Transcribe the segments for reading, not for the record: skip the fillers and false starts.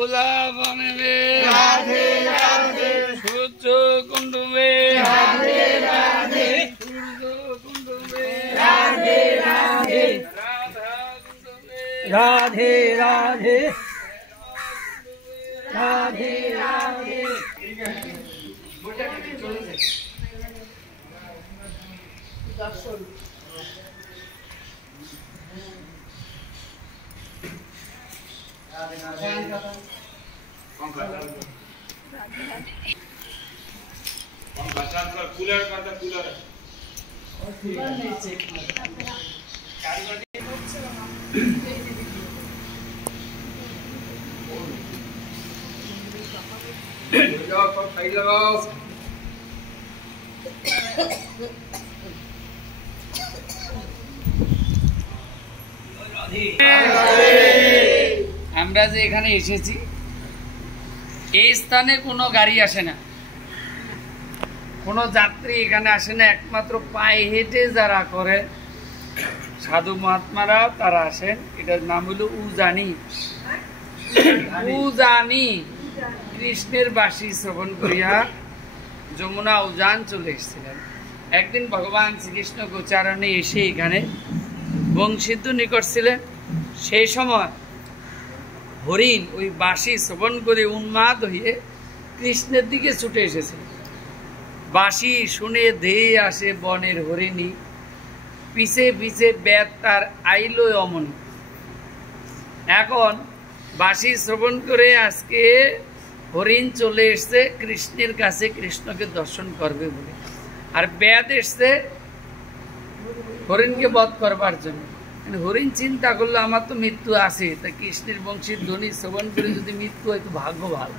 ভোলা বনবে সূর্য কুণ্ডবে সূর্য কুণ্ডবে রাধে রাধে রাধে রাধে। দর্শন আমরা যে এখানে এসেছি এই স্থানে কোনো গাড়ি আসে না, কোনো যাত্রী এখানে আসে না, একমাত্র পায়ে হেঁটে যারা করে সাধু মহাত্মারা তারা আসেন। এটার নাম হলো উজানি। উজানি কৃষ্ণের বাঁশি শ্রবণ করিয়া যমুনা উজান চলে এসেছিলেন। একদিন ভগবান শ্রীকৃষ্ণ গোচারণে এসে এখানে বংশীধ্বনি নিকট ছিলেন। সেই সময় হরিণ ওই বাঁশি শ্রবণ করে উন্মাদ হয়ে কৃষ্ণের দিকে ছুটে এসেছে। বাঁশি শুনে ধেয়ে আসে বনের হরিণী, পিছে পিছে ব্যাত তার আইলো অমন। এখন বাঁশি শ্রবণ করে আজকে হরিণ চলে এসছে কৃষ্ণের কাছে, কৃষ্ণকে দর্শন করবে বলে। আর ব্যাত এসছে হরিণকে বধ করবার জন্য। হরিণ চিন্তা করলো আমার তো মৃত্যু আছে, তা কৃষ্ণের বংশীর ধ্বনি শ্রবণ করে যদি মৃত্যু হয় তো ভাগ্য ভালো,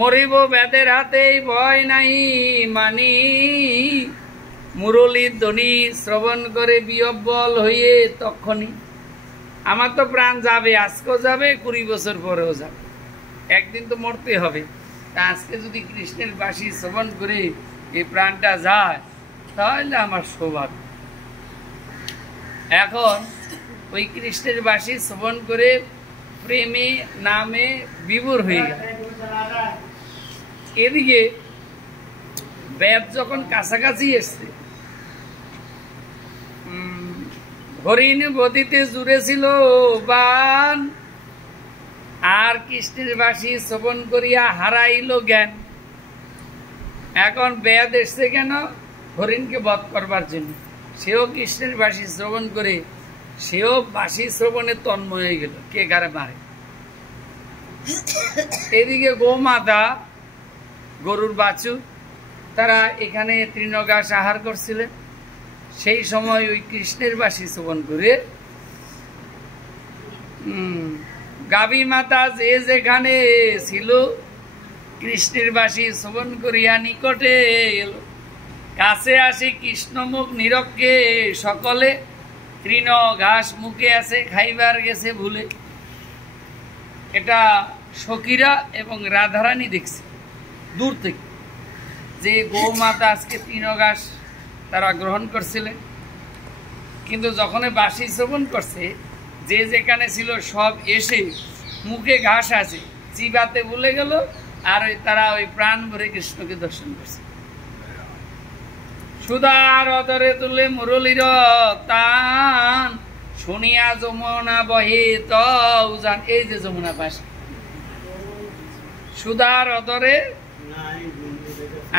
মরিব ব্যাতের হাতেই ভয় নাই মানি। মুরলীর ধ্বনি শ্রবণ করে বিহ্বল হয়ে তখনই আমার তো প্রাণ যাবে, আজকেও যাবে, 20 বছর পরেও যাবে, একদিন তো মরতে হবে। তা আজকে যদি কৃষ্ণের বাঁশি শ্রবণ করে এই প্রাণটা যায় তাহলে আমার সৌভাগ্য। এখন ওই কৃষ্ণের বাঁশি শ্রবণ করে প্রেমে নামে বিভোর হয়ে গেল। এদিকে ব্যাত যখন কাছাকাছি এসছে, হরিণ গতিতে জুড়ে ছিল বান, আর কৃষ্ণের বাঁশি শ্রবণ করিয়া হারাইল জ্ঞান। এখন ব্যাত এসছে কেন? হরিণকে বধ করবার জন্য। সেও কৃষ্ণের বাঁশি শ্রবণ করে সেও বাঁশি শ্রবণে তন্ময় হয়ে গেল, কে গারে মারে। এদিকে গোমাতা, গরুর বাছুর, তারা এখানে তৃণঘাস আহার করছিলেন। সেই সময় ওই কৃষ্ণের বাঁশি শ্রবণ করে গাভী মাতা যে যেখানে ছিল কৃষ্ণের বাঁশি শ্রবণ করিয়া নিকটে এলো। কাছে আসি কৃষ্ণমুখ নিরক্ষে সকলে, তৃণ ঘাস মুখে আছে খাইবার গেছে ভুলে। এটা সখীরা এবং রাধারানী দেখছে দূর থেকে যে গৌমাতা আজকে তৃণ ঘাস তারা গ্রহণ করছিলেন। কিন্তু যখন বাঁশি শ্রবণ করছে যে যেখানে ছিল সব এসে মুখে ঘাস আছে চিবাতে ভুলে গেল, আর তারা ওই প্রাণ ভরে কৃষ্ণকে দর্শন করছে। সুধার অদরে তুলে মুরলীর তান, শুনিয়া যমুনা বহে তৌজান। এই যে যমুনা পাশে সুধার অদরে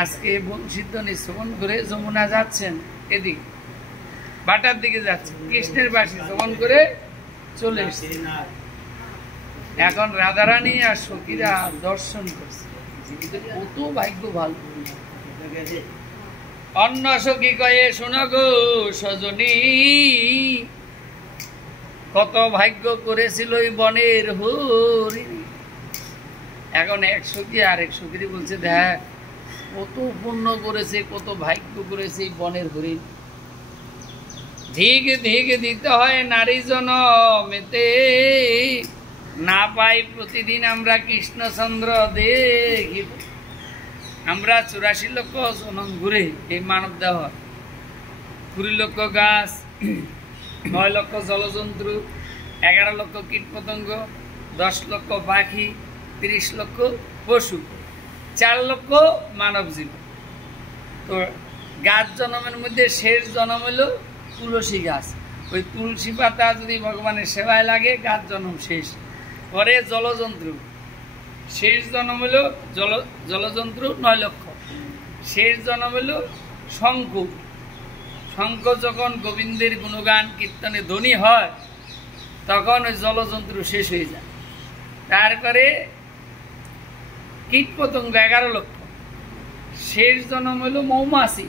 আজকে বংশীধ্বনি শ্রবণ করে যমুনা যাচ্ছেন, এদিক বাটার দিকে যাচ্ছেন, কৃষ্ণের বাঁশি শ্রবণ করে চলে এসছে। এখন রাধারানী আর সখীরা দর্শন করছে, কত ভাগ্য ভালো। অন্য সখী কয়ে শোনো গো সজনী, কত ভাগ্য করেছিল ওই বনের হরিণী। এখন এক সখী আর এক সখী বলছে দেখ কত পুণ্য করেছে, কত ভাগ্য করেছে এই বনের হরিণ। ধিক ধিক দিতে হয় নারী জনমেতে, না পাই প্রতিদিন আমরা কৃষ্ণচন্দ্র দেখিব। আমরা 84 লক্ষ জনম ঘুরে এই মানব দেহ, 20 লক্ষ গাছ, 9 লক্ষ জলজন্তু, 11 লক্ষ কীট পতঙ্গ, 10 লক্ষ পাখি, 30 লক্ষ পশু, 4 লক্ষ মানব জীবন। তো গাছ জন্মের মধ্যে শেষ জন্ম হলো তুলসী গাছ। ওই তুলসী পাতা যদি ভগবানের সেবায় লাগে গাছ জন্ম শেষ। পরে জলজন্তু, শেষ জন্ম হলো জলজন্তু 9 লক্ষ। শেষ জন্ম হলো শঙ্খ। শঙ্খ যখন গোবিন্দের গুণগান কীর্তনে ধ্বনি হয় তখন ওই জলজন্তু শেষ হয়ে যায়। তারপরে কীট পতঙ্গ 11 লক্ষ। শেষ জন্ম হলো মৌমাছি।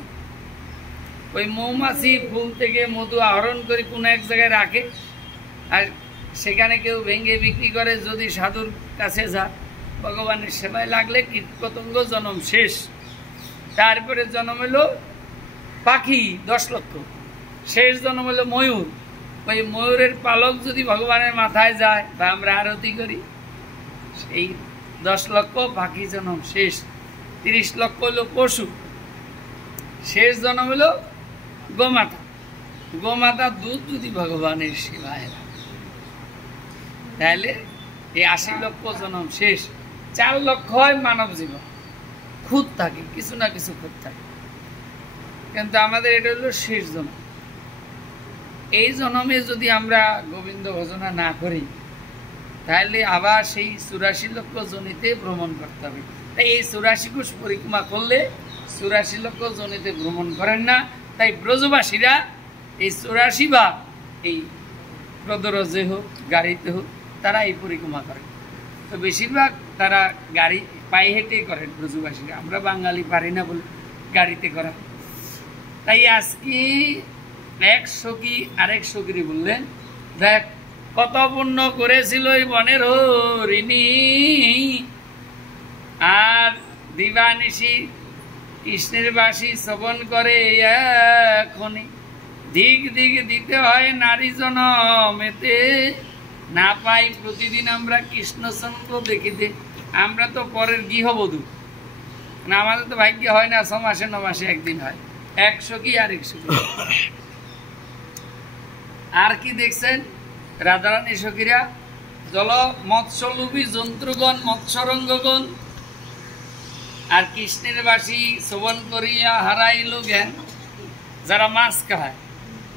ওই মৌমাছি ফুল থেকে মধু আহরণ করে কোনো এক জায়গায় রাখে, আর সেখানে কেউ ভেঙে বিক্রি করে। যদি সাধুর কাছে যা, ভগবানের সেবায় লাগলে কীট পতঙ্গ জন্ম শেষ। তারপরে জন্ম হলো পাখি 10 লক্ষ। শেষ জন্ম হলো ময়ূর। ওই ময়ূরের পালক যদি ভগবানের মাথায় যায় বা আমরা আরতি করি, সেই 10 লক্ষ পাখি জন্ম শেষ। 30 লক্ষ হলো পশু। শেষ জন্ম হলো গোমাতা। গোমাতা দুধ যদি ভগবানের সেবায় লাগে, তাহলে এই 80 লক্ষ জন্ম শেষ। 4 লক্ষ হয় মানব জীবন। খুঁত থাকে, কিছু না কিছু খুঁত থাকে, কিন্তু আমাদের এটা হলো শেষ জন্ম। এই জন্মে যদি আমরা গোবিন্দ ভজনা না করি, তাহলে আবার সেই 84 লক্ষ জনিতে ভ্রমণ করতে হবে। তাই এই 84 কোষ পরিক্রমা করলে 84 লক্ষ জনিতে ভ্রমণ করেন না। তাই ব্রজবাসীরা এই 84 বা এই প্রদরজে হোক, গাড়িতে হোক, তারা এই পরিক্রমা করেন। তো বেশিরভাগ তারা গাড়ি পায়ে হেঁটে করেন ব্রজবাসীরা। আমরা বাঙালি পারি না বলে গাড়িতে করা। তাই আজকে এক সখী আরেক সখীরে বললেন, দেখ কত পুণ্য করেছিল এই বনের হরিণী, আর দিবানিশি কৃষ্ণের বাসী শ্রবণ করে এখনই। দিক দিক দিতে হয় নারী জনমেতে, না পাই প্রতিদিন আমরা কৃষ্ণচন্দ্র দেখিতে। আমরা তো পরের গৃহবধূ, না আমাদের তো ভাগ্য হয় না 6 মাসে 9 মাসে একদিন হয়। 100 কি আর 100 কি। আর কি দেখছেন রাধারানী সখীরা? জল মৎস্যলোভী জন্তুগণ, মৎস্যরঙ্গগণ, আর কৃষ্ণের বাসী শ্রবণ করিয়া হারাইল জ্ঞান। যারা মাছ খায়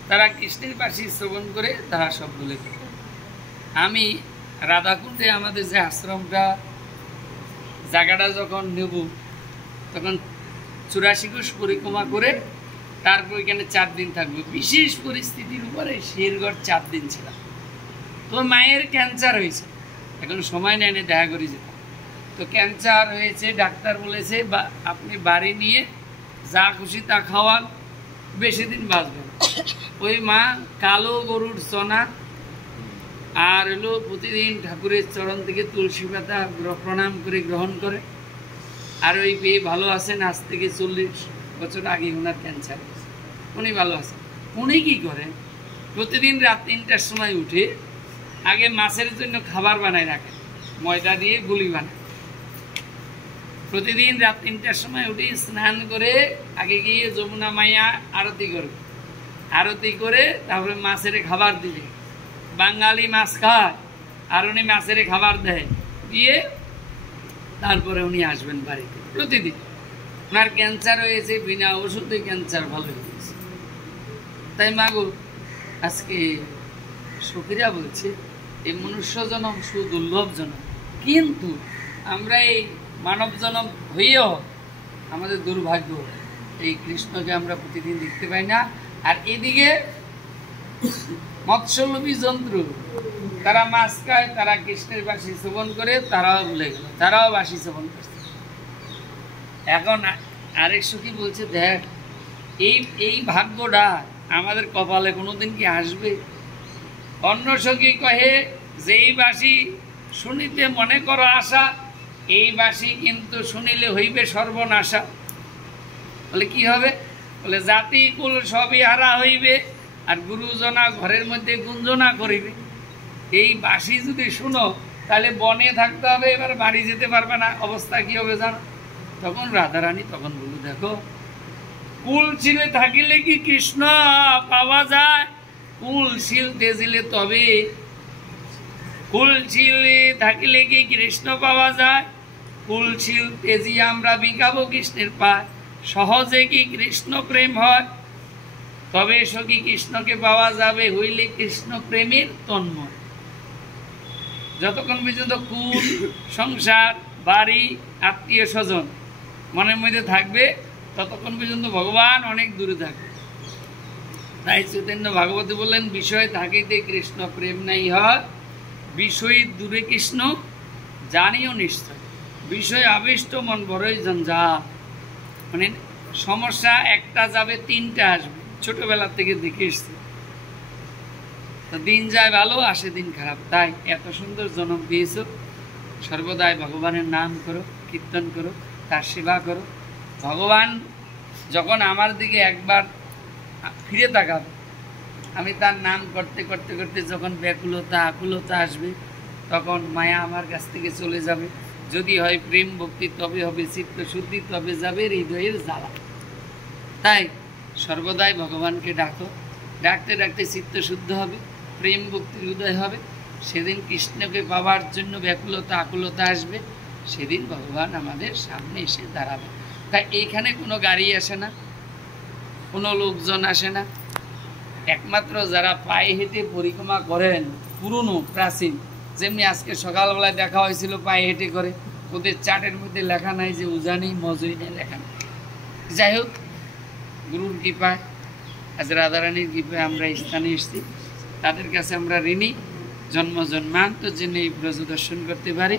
তারা কৃষ্ণের বাসী শ্রবণ করে তারা সব ভুলে যায়। আমি রাধাকুণ্ডে আমাদের যে আশ্রমটা, জায়গাটা যখন নেব, তখন 84 কোষ পরিক্রমা করে তারপর এখানে 4 দিন থাকবো। বিশেষ পরিস্থিতির উপরে শেরগড় 4 দিন ছিলাম। তো মায়ের ক্যান্সার হয়েছে, এখন সময় নেয়নি দেখা করে যেতাম। তো ক্যান্সার হয়েছে, ডাক্তার বলেছে আপনি বাড়ি নিয়ে যা খুশি তা খাওয়ান, বেশি দিন বাঁচবেন। ওই মা কালো গরুর চনা আর হলো প্রতিদিন ঠাকুরের চরণ থেকে তুলসী পাতা প্রণাম করে গ্রহণ করে। আর ওই পেয়ে ভালো আছেন, আজ থেকে 40 বছর আগে ওনার ক্যান্সার, উনি ভালো আছেন। উনি কি করেন, প্রতিদিন রাত 3টার সময় উঠে আগে মাছের জন্য খাবার বানায় রাখেন, ময়দা দিয়ে গুলি বানায়। প্রতিদিন রাত 3টার সময় উঠে স্নান করে আগে গিয়ে যমুনা মাইয়া আরতি করবে। আরতি করে তারপরে মাছের খাবার দিবে। বাঙালি মাছ খায়, আর উনি মাছের খাবার দেয়, দিয়ে তারপরে উনি আসবেন বাড়িতে প্রতিদিন। ওনার ক্যান্সার হয়েছে, বিনা ওষুধে ক্যান্সার ভালো হয়েছে। তাই মাগো আজকে সখীরা বলছে এই মনুষ্য জনম সুদুর্লভ জনম, কিন্তু আমরা এই মানব জনম হইয়েও আমাদের দুর্ভাগ্য, এই কৃষ্ণকে আমরা প্রতিদিন দেখতে পাই না। আর এদিকে মৎস্যলোভী জন্তু, তারা মাছ খায়, তারা কৃষ্ণের বাসী শ্রবণ করে, তারাও ভুলে গেল, তারাও বাসী শ্রবণ করছে। এখন আরেক সখী বলছে, দেখ এই ভাগ্যটা আমাদের কপালে কোনোদিন কি আসবে? অন্য সখী কহে যেই বাসী শুনিতে মনে করো আশা, এই বাসী কিন্তু শুনিলে হইবে সর্বনাশা। বলে কি হবে? বলে জাতি কুল সবই হারা হইবে, আর গুরুজনা ঘরের মধ্যে গুঞ্জনা করিবে। এই বাসি যদি শুনো তাহলে বনে থাকতে হবে, এবার বাড়ি যেতে পারবে না, অবস্থা কি হবে জানো? তখন রাধারানী তখন বলল, দেখো কুল ছিলে থাকিলে কি কৃষ্ণ পাওয়া যায়? কুল শিল তেজিলে তবে কুলশীল থাকিলে কি কৃষ্ণ পাওয়া যায়? কুলশীল তেজি আমরা বিকাবো কৃষ্ণের পায়, সহজে কি কৃষ্ণ প্রেম হয়? তবে সখী কৃষ্ণকে পাওয়া যাবে হইলে কৃষ্ণ প্রেমের তন্ময়। যতক্ষণ পর্যন্ত কুল, সংসার, বাড়ি, আত্মীয় স্বজন মনের মধ্যে থাকবে, ততক্ষণ পর্যন্ত ভগবান অনেক দূরে থাকবে। তাই চৈতন্য ভাগবতী বললেন, বিষয় থাকিতে কৃষ্ণ প্রেম নাই হয়, বিষয় দূরে কৃষ্ণ জানিও নিশ্চয়। বিষয় আবিষ্ট মন বড়ই জঞ্জাল। মানে সমস্যা একটা যাবে, তিনটা আসবে। ছোটবেলা থেকে দেখে এসছি, দিন যায় ভালো, আসে দিন খারাপ। তাই এত সুন্দর জন্ম দিয়েছ, সর্বদাই ভগবানের নাম করো, কীর্তন করো, তার সেবা করো। ভগবান যখন আমার দিকে একবার ফিরে তাকাবে, আমি তার নাম করতে করতে করতে যখন ব্যাকুলতা আকুলতা আসবে, তখন মায়া আমার কাছ থেকে চলে যাবে। যদি হয় প্রেম ভক্তি, তবে হবে চিত্ত শুদ্ধি, তবে যাবে হৃদয়ের জ্বালা। তাই সর্বদাই ভগবানকে ডাকো, ডাকতে ডাকতে চিত্ত শুদ্ধ হবে, প্রেম ভক্তির হৃদয় হবে। সেদিন কৃষ্ণকে পাওয়ার জন্য ব্যাকুলতা আকুলতা আসবে, সেদিন ভগবান আমাদের সামনে এসে দাঁড়াবে। তাই এইখানে কোনো গাড়ি আসে না, কোনো লোকজন আসে না। একমাত্র যারা পায়ে হেঁটে পরিক্রমা করেন, পুরনো প্রাচীন, যেমনি আজকে সকালবেলায় দেখা হয়েছিল পায়ে হেঁটে করে, ওদের চার্টের মধ্যে লেখা নাই যে উজানি মজুরিনে লেখা নাই। যাই হোক, গুরুর কৃপায়, আজ রাধারানীর কৃপায় আমরা স্থানে এসেছি। তাদের কাছে আমরা ঋণী, জন্ম জন্মান্তর জন্য এই ব্রজ দর্শন করতে পারি,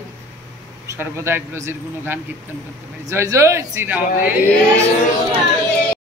সর্বদাই ব্রজের গুণগান কীর্তন করতে পারি। জয় জয় শ্রীরাম।